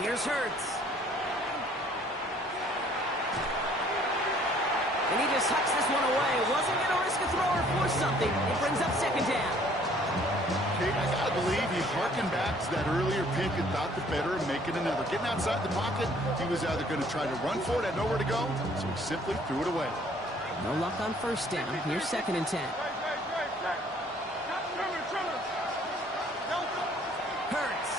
Here's Hurts. And he just hucks this one away. Wasn't going to risk a throw or force something. It brings up second down. Kate, I gotta believe he harkened back to that earlier pick and thought the better of making another. Getting outside the pocket, he was either going to try to run for it, had nowhere to go, so he simply threw it away. No luck on first down. Here's second and 10. Hurts.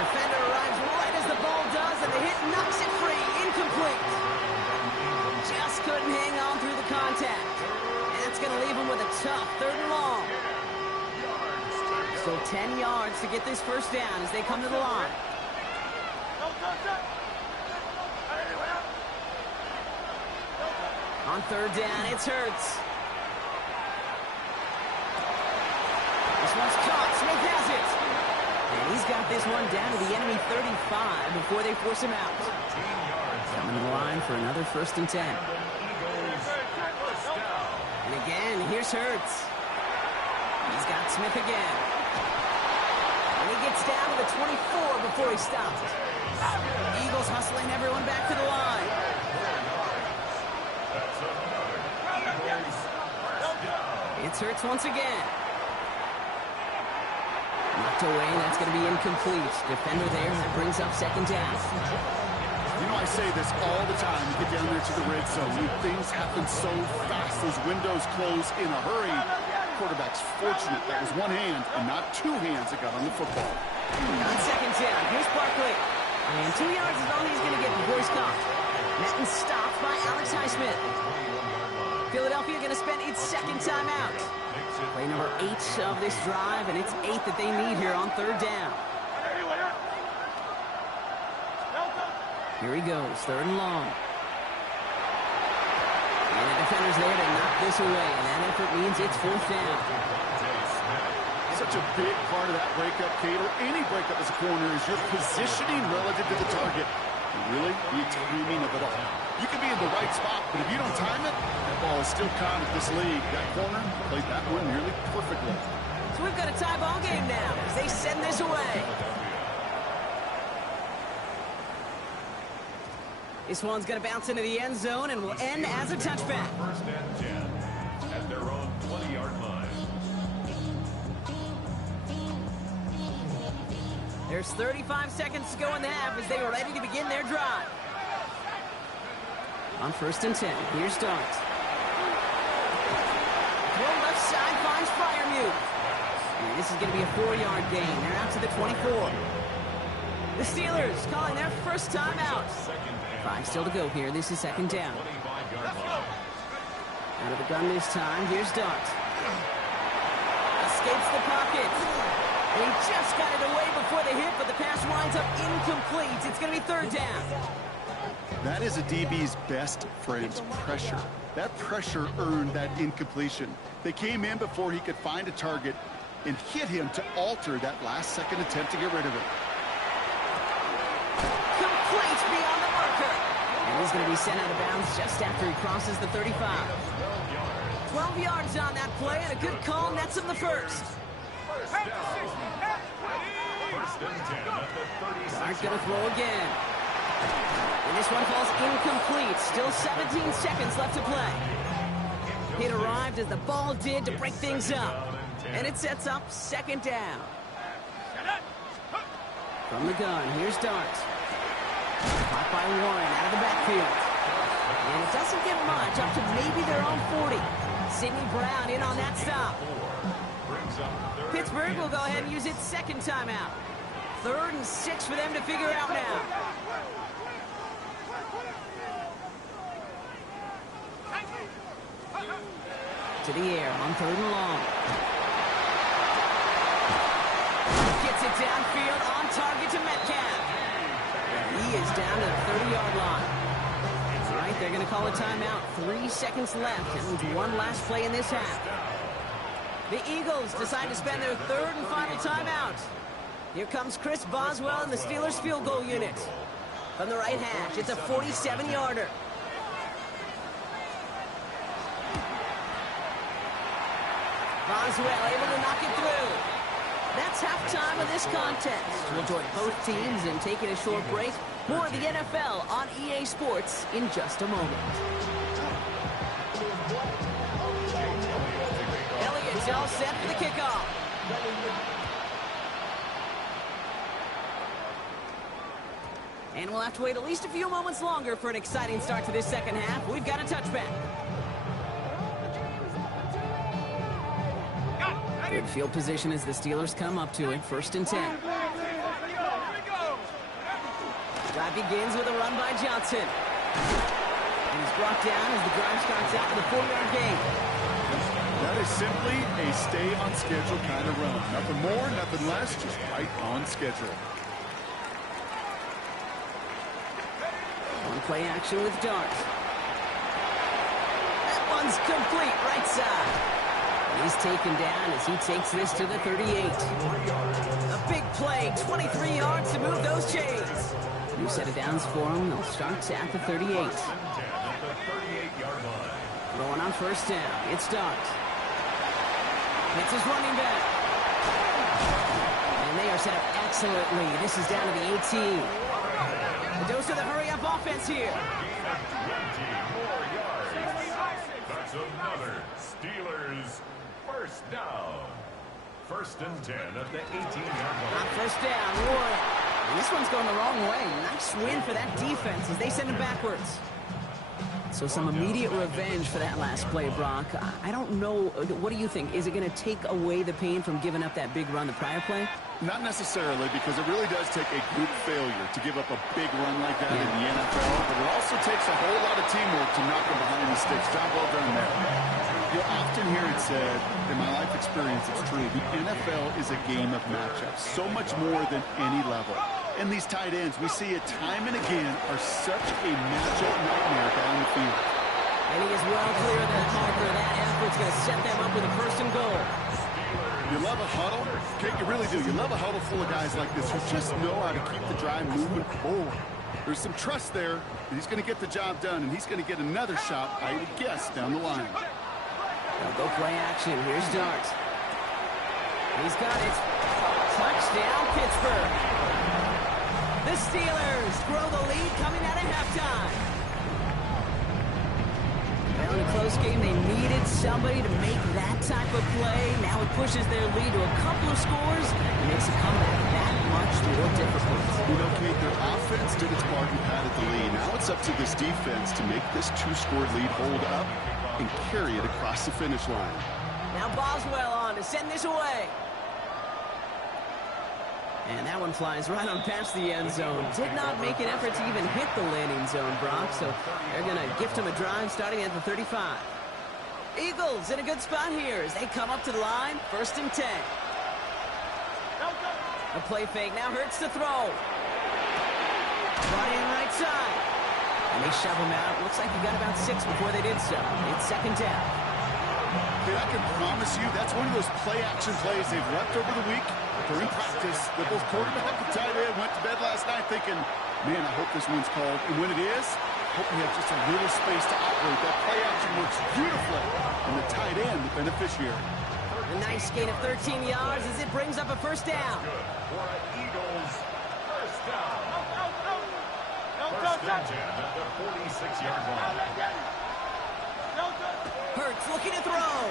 Defender arrives right as the ball does, and the hit knocks it free. Incomplete. Just couldn't hang on through the contact. And it's going to leave him with a tough third and long. So 10 yards to get this first down as they come to the line. On third down, it's Hurts. This one's caught. Smith has it. And he's got this one down to the enemy 35 before they force him out. Coming to the line for another first and 10. And again, here's Hurts. He's got Smith again. And he gets down to the 24 before he stops. Eagles hustling everyone back to the line. It's Hurts once again. Knocked away, that's going to be incomplete. Defender there, that brings up second down. You know, I say this all the time. You get down there to the red zone, things happen so fast. Those windows close in a hurry. Quarterback's fortunate that was one hand and not two hands that got on the football. On second down, here's Barkley. And 2 yards is all he's going to get before he's caught. Met and stopped by Alex Highsmith. Philadelphia going to spend its second timeout. Play number 8 of this drive, and it's 8 that they need here on third down. Here he goes, third and long. And the defender's there to knock this away, and that effort means it's fourth down. Such a big part of that breakup, Kate, or any breakup as a corner, is your positioning relative to the target. Really, the timing of it all. You can be in the right spot, but if you don't time it, that ball is still caught at this league. That corner played that one nearly perfectly. So we've got a tie ball game now as they send this away. This one's going to bounce into the end zone and will end as a touchback. First and 10 at their own 20-yard line. There's 35 seconds to go in the half as they are ready to begin their drive. On first and 10, here's Dart. Throw left side finds Freiermuth. And this is going to be a 4-yard gain. They're out to the 24. The Steelers calling their first timeout. 5 still to go here. This is second down. Out of the gun this time. Here's Dart. Escapes the pocket. And he just got it away before the hit, but the pass winds up incomplete. It's going to be third down. That is a DB's best friend, pressure. That pressure earned that incompletion. They came in before he could find a target and hit him to alter that last-second attempt to get rid of it. Complete beyond the marker. And he's going to be sent out of bounds just after he crosses the 35. 12 yards on that play, and a good call nets him the first. Dart's going to throw again. And this one falls incomplete. Still 17 seconds left to play. It arrived as the ball did to break things up. And it sets up second down. From the gun, here's Dart. Caught by Warren out of the backfield. And it doesn't get much, up to maybe their own 40. Sidney Brown in on that stop. Pittsburgh will go ahead and use its second timeout. 3rd and 6 for them to figure out now. To the air on 3rd and long. Gets it downfield on target to Metcalf. He is down to the 30-yard line. All right, they're going to call a timeout. 3 seconds left. That means one last play in this half. The Eagles decide to spend their 3rd and final timeout. Here comes Chris Boswell and the Steelers field goal unit. From the right hash, it's a 47-yarder. Boswell able to knock it through. That's halftime of this contest. We'll join both teams in taking a short break. More of the NFL on EA Sports in just a moment. Elliott's all set for the kickoff. And we'll have to wait at least a few moments longer for an exciting start to this second half. We've got a touchback. Good field position as the Steelers come up to it. 1st and 10. Drive begins with a run by Johnson. And he's brought down as the drive starts out with a 4-yard gain. That is simply a stay-on-schedule kind of run. Nothing more, nothing less, just right on schedule. One play action with Dart. That one's complete, right side. He's taken down as he takes this to the 38. A big play, 23 yards to move those chains. New set of downs for him. They'll start at the 38. Going on 1st down. It's Dart. It's his running back. And they are set up excellently. This is down to the 18. A dose of the hurry-up offense here. That's another Steelers first down. 1st and 10 at the 18-yard line. On 1st down, Warren. And this one's going the wrong way. Nice win for that defense as they send him backwards. So some immediate revenge for that last play, Brock. I don't know. What do you think? Is it going to take away the pain from giving up that big run the prior play? Not necessarily, because it really does take a group failure to give up a big run like that in the NFL. But it also takes a whole lot of teamwork to knock them behind the sticks. Job well done there. You'll often hear it said, in my life experience, it's true, the NFL is a game of matchups, so much more than any level. And these tight ends, we see it time and again, are such a matchup nightmare down the field. And he is well clear of that marker. That effort's going to set them up with a 1st and goal. You love a huddle? Okay, you really do. You love a huddle full of guys like this who just know how to keep the drive moving forward. There's some trust there. He's going to get the job done, and he's going to get another shot, I would guess, down the line. They'll go play action. Here's Dart. He's got it. Touchdown, Pittsburgh. The Steelers grow the lead coming out of halftime. Well, in a close game, they needed somebody to make that type of play. Now it pushes their lead to a couple of scores and makes a comeback that much more difficult. You know, Kate, their offense did its part and padded the lead. Now it's up to this defense to make this 2-score lead hold up and carry it across the finish line. Now Boswell on to send this away. And that one flies right on past the end zone. Did not make an effort to even hit the landing zone, Brock. So they're going to gift him a drive starting at the 35. Eagles in a good spot here as they come up to the line. 1st and 10. A play fake now hurts to throw. Brought in right side. And they shove him out. Looks like he got about 6 before they did so. It's 2nd down. Dude, I can promise you that's one of those play-action plays they've left over the week during practice that both quarterback and tight end went to bed last night thinking, man, I hope this one's called. And when it is, hope we have just a little space to operate. That play-action works beautifully, and the tight end, the beneficiary. A nice gain of 13 yards as it brings up a 1st down. For an Eagles first down. 1st and 10 at the 46-yard line. Hurts looking to throw.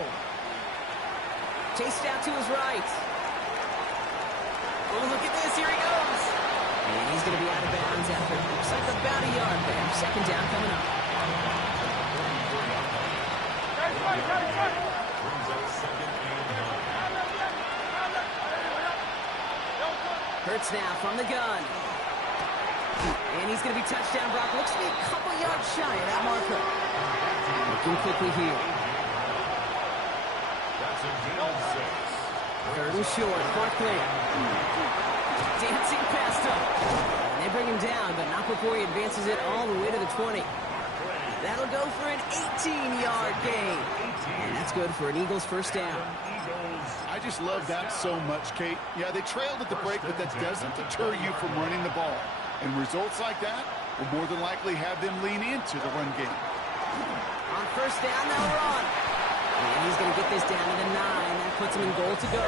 Chased out to his right. Oh, look at this. Here he goes. And he's going to be out of bounds after looks like about a yard there. 2nd down coming up. Hurts now from the gun. And he's going to be touchdown, Brock. Looks to be a couple yards shy of that marker. Looking quickly here. That's a gain of 6. 3rd and short. Barkley. Dancing past him. And they bring him down, but not before he advances it all the way to the 20. That'll go for an 18-yard gain. And that's good for an Eagles 1st down. I just love that so much, Kate. Yeah, they trailed at the break, but that doesn't deter you from running the ball. And results like that will more than likely have them lean into the run game. On 1st down, they'll run. And he's going to get this down to the 9. That puts him in goal to go.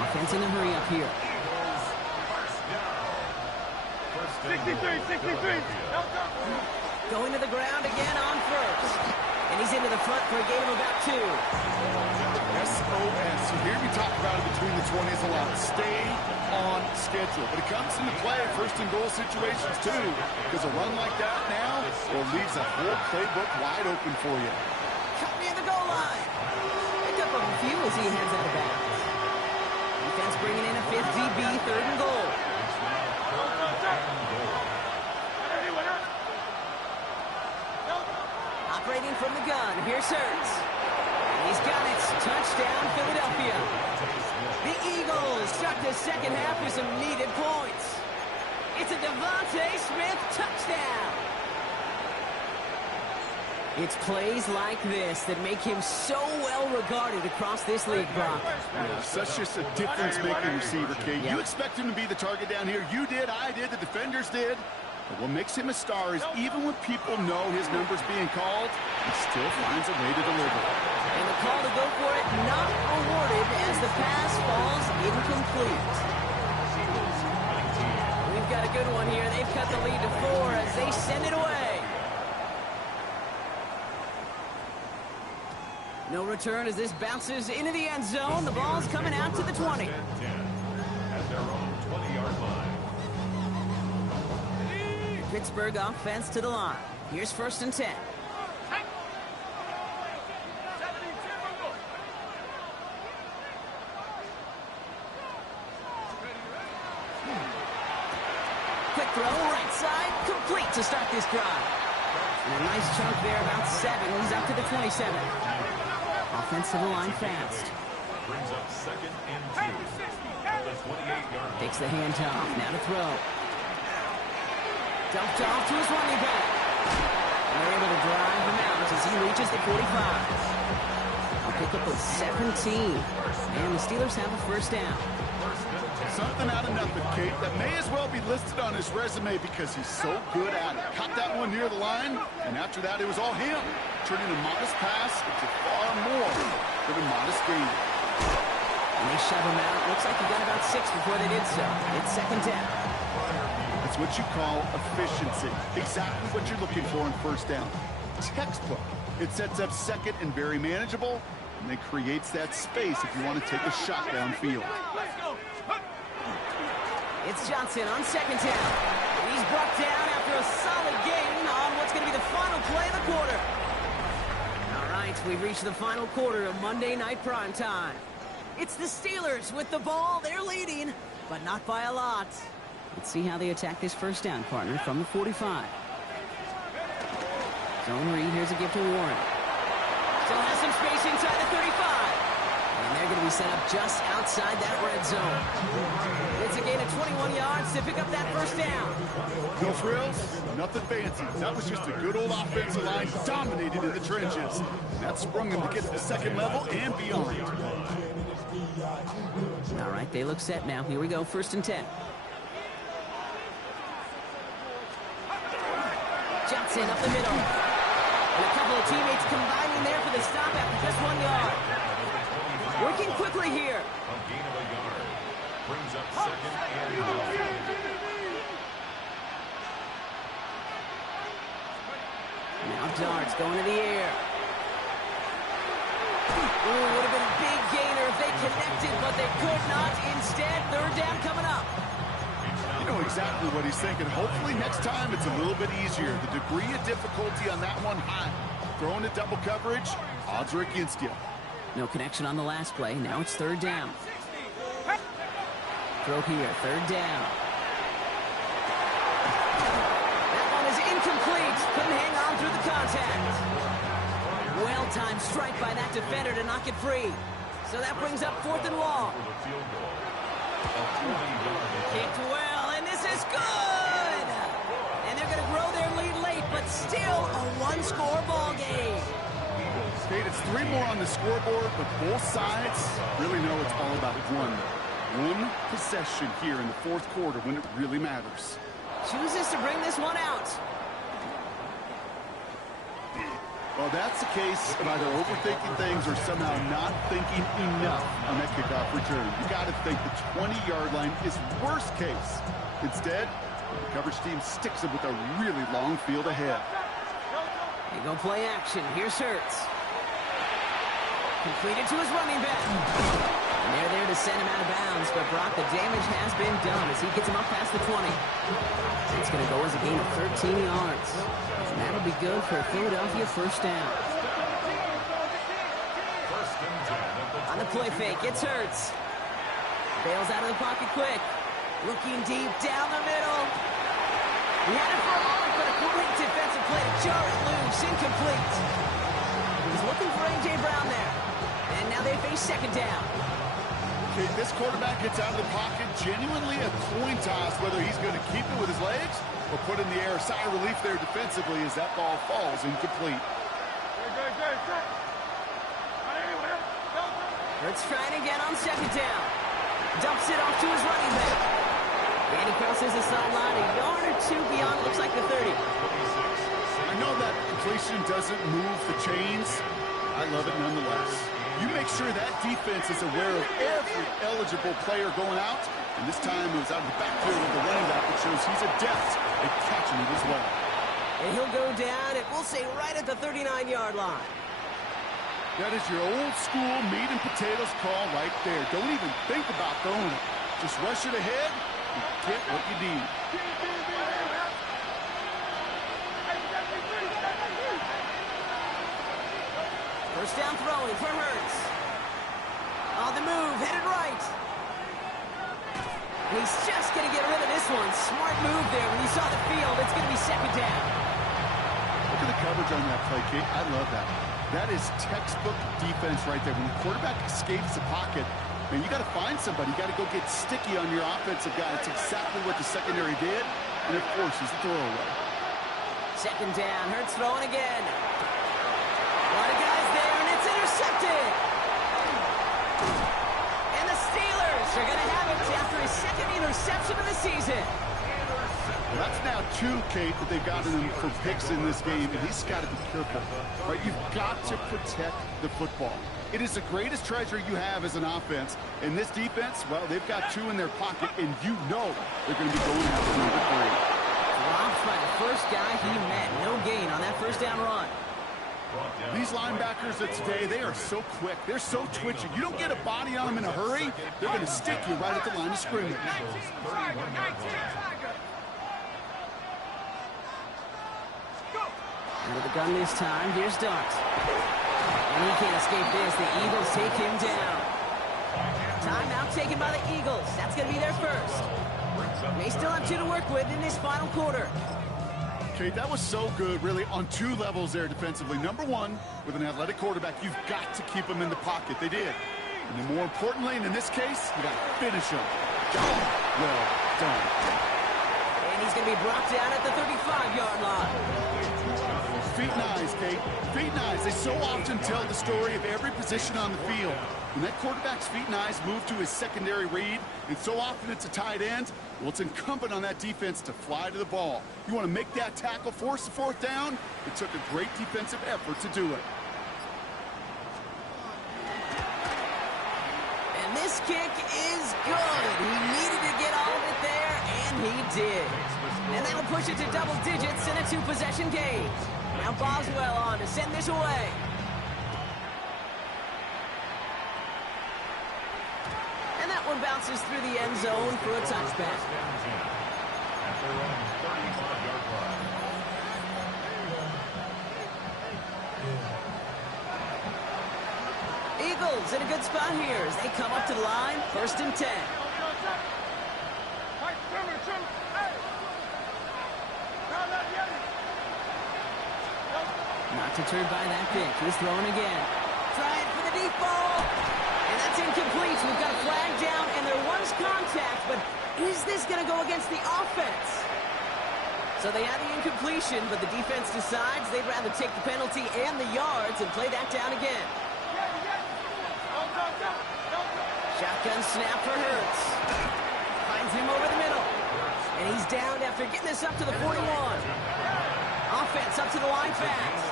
Offense in the hurry up here. 63. Going to the ground again on first. And he's into the front for a gain of about 2. SOS. You hear me talk about it between the 20s a lot. Stay on schedule. But it comes into play first and goal situations too. Because a run like that now, well, leaves a whole playbook wide open for you. Cut me in the goal line. Pick up a few as he heads out of bounds. Defense bringing in a 5th DB, 3rd and goal. Operating from the gun, here's Hurts. He's got it. Touchdown, Philadelphia. The Eagles start the second half with some needed points. It's a Devontae Smith touchdown. It's plays like this that make him so well regarded across this league, Brock. Yeah, such just a difference-making receiver, Kate. Yeah. You expect him to be the target down here. You did, I did, the defenders did. But what makes him a star is even when people know his number's being called, he still finds a way to deliver. And the call to go for it not awarded as the pass falls incomplete. We've got a good one here. They've cut the lead to 4 as they send it away. No return as this bounces into the end zone. The ball's coming out to the 20. At their own 20-yard line. Pittsburgh offense to the line. Here's 1st and 10. Quick throw, right side, complete to start this drive. And a nice chunk there, about 7. He's up to the 27. Offense to the line fast. Brings up 2nd and 2. At the 28-yard line. Takes the handoff, now to throw. Dumped off to his running back. And they're able to drive him out as he reaches the 45. I'll pick up with 17. And the Steelers have a 1st down. Something out of nothing, Kate, that may as well be listed on his resume because he's so good at it. Caught that one near the line, and after that, it was all him. Turning a modest pass into far more than a modest gain. And they shove him out. Looks like he got about 6 before they did so. It's 2nd down. That's what you call efficiency. Exactly what you're looking for in 1st down. Textbook. It sets up 2nd and very manageable, and then creates that space if you want to take a shot downfield. It's Johnson on 2nd down. He's brought down after a solid gain on what's going to be the final play of the quarter. All right, we've reached the final quarter of Monday Night Prime Time. It's the Steelers with the ball. They're leading, but not by a lot. Let's see how they attack this 1st down, partner, from the 45. Zone read. Here's a gift to Warren. Still has some space inside the 35. And they're going to be set up just outside that red zone. It's a gain of 21 yards to pick up that 1st down. No frills, nothing fancy. That was just a good old offensive line dominated in the trenches. That sprung them to get to the 2nd level and beyond. All right, they look set now. Here we go, 1st and 10. Johnson up the middle. And a couple of teammates combining there for the stop after just 1 yard. Working quickly here. A gain of a yard. Brings up 2nd and 9. Now darts going to the air. Ooh, would have been a big gainer if they connected, but they could not. Instead, 3rd down coming up. You know exactly what he's thinking. Hopefully next time it's a little bit easier. The degree of difficulty on that one high. Throwing a double coverage, odds are against you. No connection on the last play. Now it's 3rd down. Throw here, 3rd down. That one is incomplete. Couldn't hang on through the contact. Well-timed strike by that defender to knock it free. So that brings up 4th and long. For the field goal. A 20-yard Kicked well, and this is good! And they're going to grow their lead late, but still a 1-score ball game. Kate, it's 3 more on the scoreboard, but both sides really know it's all about one possession here in the 4th quarter when it really matters. Chooses to bring this one out. Well, that's the case of either overthinking things or somehow not thinking enough on that kickoff return. You got to think the 20-yard line is worst case. Instead, the coverage team sticks them with a really long field ahead. They go play action. Here's Hurts. Completed to his running back. And they're there to send him out of bounds, but Brock, the damage has been done as he gets him up past the 20. It's going to go as a gain of 13 yards. And that'll be good for a Philadelphia first down. On the play fake, it's Hurts. Bails out of the pocket quick. Looking deep down the middle. He had it for a moment, but a great defensive play to jar it loose. Incomplete. He's looking for A.J. Brown there. And now they face second down. Okay, this quarterback gets out of the pocket, genuinely a coin toss whether he's going to keep it with his legs or put in the air. Sigh of relief there defensively as that ball falls incomplete. Hurts trying again on second down. Dumps it off to his running back. And he crosses the sideline a yard or two beyond, looks like the 30. I know that completion doesn't move the chains. I love it nonetheless. You make sure that defense is aware of every eligible player going out. And this time it was out of the backfield of the running back, which shows he's adept at catching it as well. And he'll go down, and we'll say right at the 39-yard line. That is your old school meat and potatoes call right there. Don't even think about throwing it. Just rush it ahead and get what you need. First down throwing for Hurts. On the move, headed right. He's just going to get rid of this one. Smart move there. When you saw the field, it's going to be second down. Look at the coverage on that play, Kate. I love that. That is textbook defense right there. When the quarterback escapes the pocket, man, you got to find somebody. You got to go get sticky on your offensive guy. It's exactly what the secondary did, and it forces the throwaway. Second down, Hurts throwing again. A lot of guys there, and it's intercepted. And the Steelers are going to have it after his second interception of the season. Well, that's now two, Kate, that they've gotten him for picks in this game, and he's got to be careful. Right? You've got to protect the football. It is the greatest treasure you have as an offense. And this defense, well, they've got two in their pocket, and you know they're going to be going after number three. Dropped by the first guy he met. No gain on that first down run. These linebackers of today, they are so quick. They're so twitchy. You don't get a body on them in a hurry, they're going to stick you right at the line of scrimmage. Under the gun this time, here's Dart. And he can't escape this. The Eagles take him down. Timeout taken by the Eagles. That's going to be their first. They still have two to work with in this final quarter. Okay, that was so good, really, on two levels there defensively. Number one, with an athletic quarterback, you've got to keep him in the pocket. They did. And then more importantly, and in this case, you got to finish him. Job well done. And he's going to be brought down at the 35-yard line. Feet and eyes, Kate. Feet and eyes. They so often tell the story of every position on the field. When that quarterback's feet and eyes move to his secondary read, and so often it's a tight end, well, it's incumbent on that defense to fly to the ball. You want to make that tackle, force the fourth down? It took a great defensive effort to do it. And this kick is good. He needed to get all of it there, and he did. And that'll push it to double digits in a two-possession game. Now Boswell on to send this away. And that one bounces through the end zone for a touchback. Eagles in a good spot here as they come up to the line, 1st and 10. Not deterred by that pick. He's throwing again. Trying for the deep ball. And that's incomplete. We've got a flag down, and there was contact, but is this going to go against the offense? So they have the incompletion, but the defense decides they'd rather take the penalty and the yards and play that down again. Shotgun snap for Hurts. Finds him over the middle. And he's down after getting this up to the 41. Offense up to the line fast.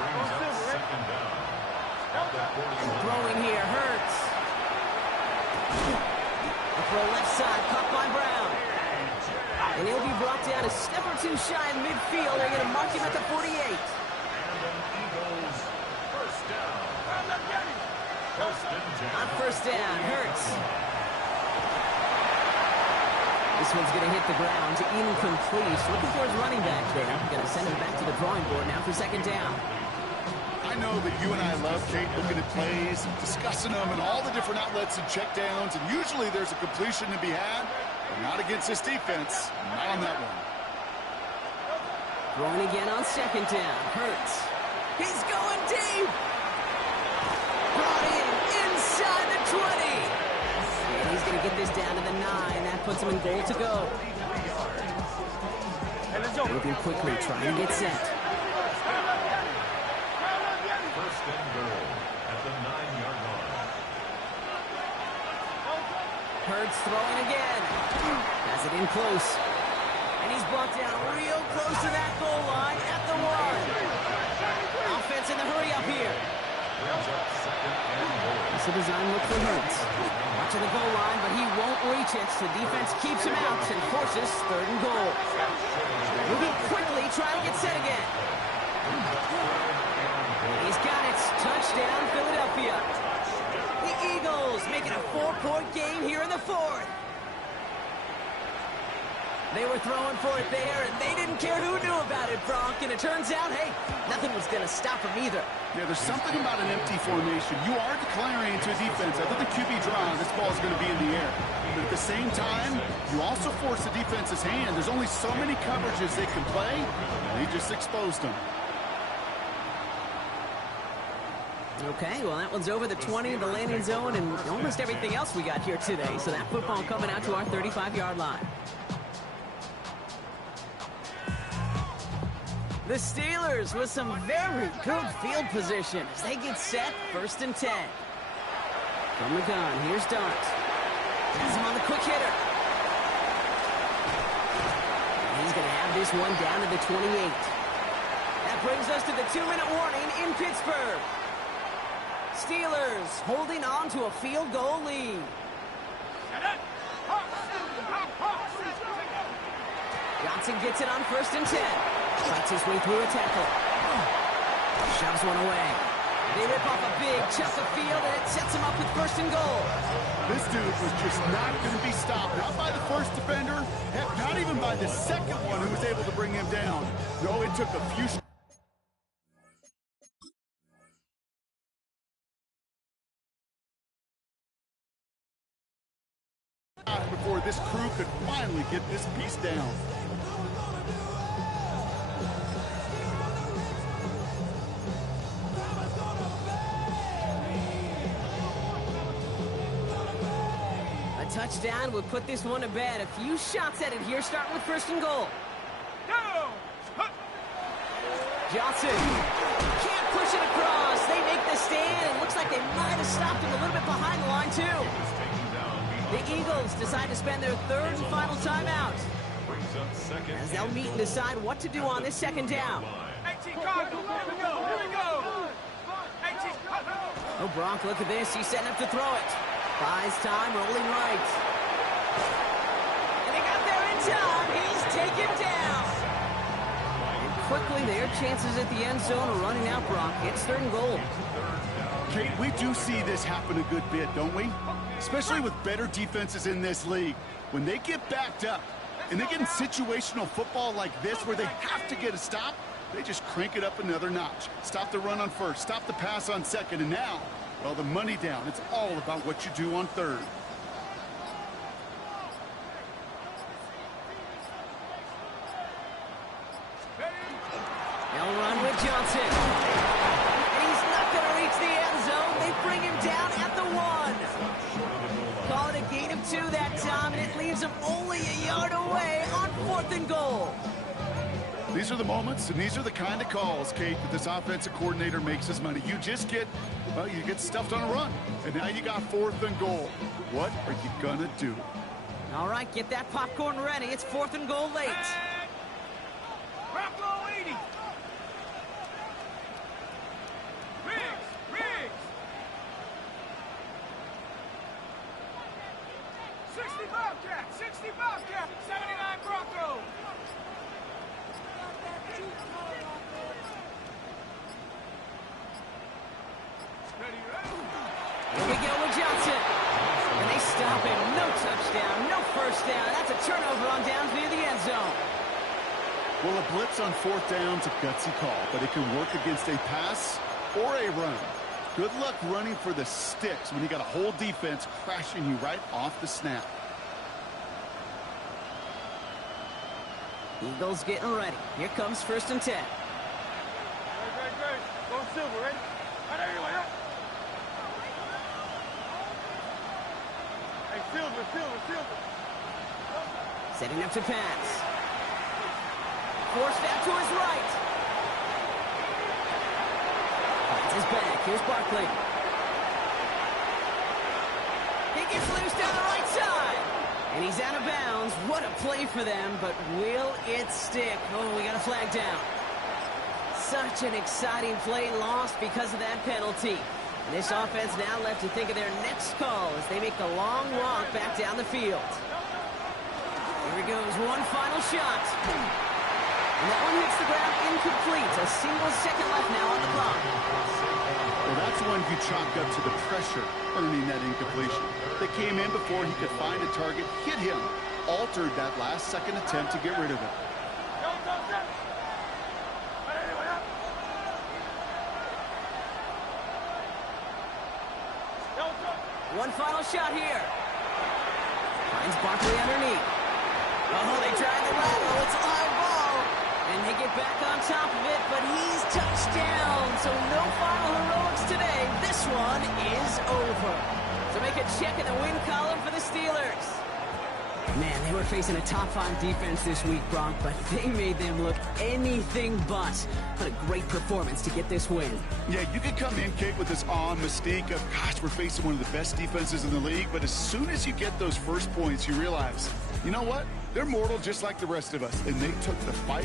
brings up second down. At the 41. Throwing here hurts. A throw left side, caught by Brown. And he'll be brought down a step or two shy in midfield. They're going to mark him at the 48. And an Eagles first down. First and 10. On first down, Hurts. This one's going to hit the ground, incomplete. Looking for his running back there. Going to send him back to the drawing board now for second down. I know that you and I love, Kate, looking at plays, discussing them, and all the different outlets and checkdowns, and usually there's a completion to be had, but not against this defense. Not on that one. Throwing again on second down. Hurts. He's going deep. Brought in inside the 20. And he's going to get this down to the 9. That puts him in goal to go. Moving quickly, trying to get set. First and goal at the 9-yard line. Hurts throwing again. Has it in close. And he's brought down real close to that goal line at the 1. Offense in the hurry up here. Brings up second and goal. It's a design look for Hurts. Watching the goal line, but he won't reach it. The defense keeps him out and forces third and goal. Moving quickly, trying to get set again. He's got it. Touchdown, Philadelphia. The Eagles making a 4-point game here in the 4th. They were throwing for it there, and they didn't care who knew about it, Bronk. And it turns out, hey, nothing was going to stop them either. Yeah, there's something about an empty formation. You are declaring into a defense. After the QB draw, this ball is going to be in the air. But at the same time, you also force the defense's hand. There's only so many coverages they can play, and they just exposed them. Okay, well, that one's over the 20, the landing zone, and almost everything else we got here today. So that football coming out to our 35-yard line. The Steelers with some very good field position as they get set, first and 10. From the gun, here's Dart. Has him on the quick hitter. And he's going to have this one down to the 28. That brings us to the 2-minute warning in Pittsburgh. Steelers holding on to a field goal lead. Johnson gets it on first and 10. Fights his way through a tackle. Shoves one away. They rip off a big chunk of field, and it sets him up with first and goal. This dude was just not going to be stopped. Not by the first defender, heck, not even by the second one who was able to bring him down. No, it took a few before this crew could finally get this piece down. A touchdown would put this one to bed. A few shots at it here, starting with first and goal. Johnson can't push it across. They make the stand. It looks like they might have stopped him a little bit behind the line, too. The Eagles decide to spend their third and final timeout as they'll meet and decide what to do on this second down. Oh, Bronk, look at this. He's setting up to throw it. Buys time, rolling right. And they got there in time. He's taken down. And quickly, their chances at the end zone are running out, Bronk. It's third and goal. Kate, we do see this happen a good bit, don't we? Especially with better defenses in this league. When they get backed up and they get in situational football like this where they have to get a stop, they just crank it up another notch. Stop the run on first, stop the pass on second, and now, well, the money down. It's all about what you do on third. They'll run with Johnson. And he's not going to reach the end zone. They bring him down at the 1. Call it a gain of 2 that time, and it leaves him only a yard away on fourth and goal. These are the moments, and these are the kind of calls, Kate, that this offensive coordinator makes his money. You just get, well, you get stuffed on a run, and now you got fourth and goal. What are you going to do? All right, get that popcorn ready. It's fourth and goal late. 60 Bobcat, 60 Bobcat, 79 Bronco. Ready, ready. Here we go with Johnson. And they stop him. No touchdown, no first down. That's a turnover on downs near the end zone. Well, a blitz on fourth down's a gutsy call, but it can work against a pass or a run. Good luck running for the sticks when you got a whole defense crashing you right off the snap. Eagles getting ready. Here comes 1st and 10. Great. Go Silver, ready? Right everywhere. Up. Hey, Silver. Setting up to pass. Forced out to his right. Finds his back. Here's Barkley. He gets loose down the right side. And he's out of bounds. What a play for them, but will it stick? Oh, we got a flag down. Such an exciting play lost because of that penalty. And this offense now left to think of their next call as they make the long walk back down the field. Here he goes, one final shot. And that one hits the ground incomplete. A single second left now on the clock. Well, that's one you chalk up to the pressure earning that incompletion. They came in before he could find a target, hit him, altered that last second attempt to get rid of it. One final shot here. Finds Barkley underneath. Oh, they drive the lateral. It's a live ball. And they get back on top of it, but he's touched down. So no final heroics today. This one is over. So make a check in the win column for the Steelers. Man, they were facing a top-5 defense this week, Bronk, but they made them look anything but. What a great performance to get this win. Yeah, you can come in, Kate, with this awe and mystique of, gosh, we're facing one of the best defenses in the league, but as soon as you get those first points, you realize, you know what? They're mortal just like the rest of us, and they took the fight